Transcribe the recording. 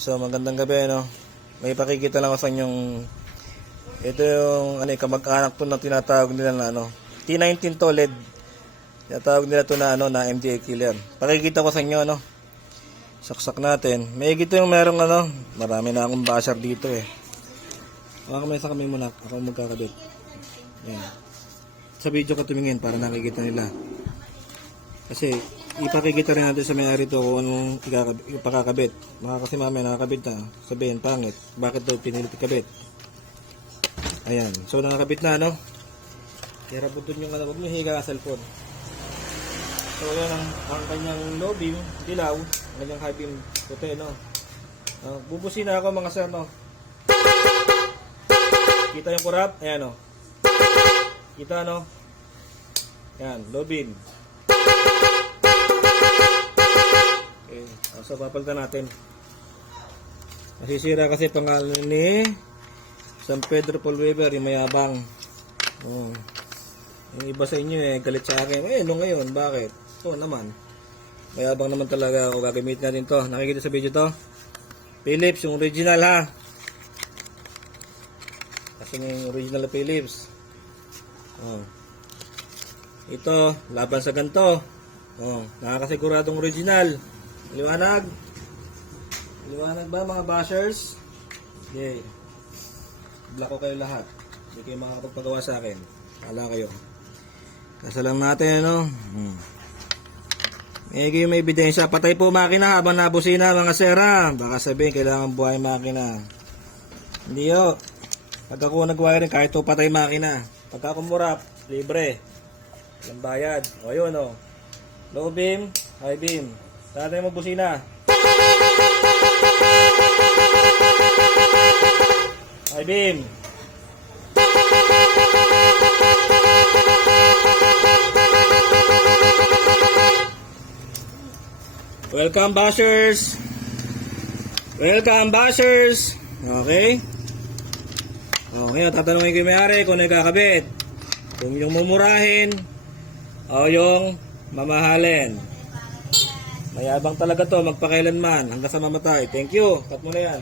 So magandang gabi, no. May pakikita lang ako sa inyong ito yung kamag-anak to na tinatawag nila na T19 to LED. Tinatawag nila to na na MDA killer. Pakikita ko sa inyo saksak natin. May gito yung merong marami na akong basher dito Sa kami muna, ako magkakabit. Yan. Sa video ko tumingin para nakikita nila. Kasi ipakikita rin natin sa may-ari to kung anong ipakakabit. Baka kasi mamaya nakakabit na, sabihin pangit, bakit daw pinilit ikabit. Ayan, so nakakabit na kaya rabutin yung huwag nyo higa ka cellphone. So yan ang kanyang low beam, dilaw, ang kanyang high beam puti bubusin na ako mga sir Kita yung kurap, ayan kita yan, low beam. Okay. So papalitan natin. Masisira kasi pangalan ni San Pedro Paul Weber, yung mayabang. Yung iba sa inyo galit sa akin. Ngayon, bakit? Naman. Mayabang naman talaga ako. Gagamit natin to. Nakikita sa video to? Philips, yung original Kasi yung original na Philips. Ito, laban sa ganito. Nakakasiguradong original. Liwanag. Liwanag ba mga bashers? Okay. Block ko kayo lahat. Hindi kayo makakapagpagawa sa akin. Kala kayo. Nasa lang natin may ebidensya. Patay po makina habang nabusina mga sera. Baka sabihin kailangan buhay makina. Hindi Pag ako nag-wiring kahit to patay makina. Pagka kumurap, libre. Walang bayad. Yun Low beam, high beam. Saan tayo magbusina? High beam. Welcome bashers. Welcome bashers. Okay. Ngayon tatanungin ko yung may-ari kung nagkakabit. Kung yung mumurahin o yung mamahalin. Mayabang talaga to magpakailanman hanggang sa mamatay. Thank you. Cut mo na yan.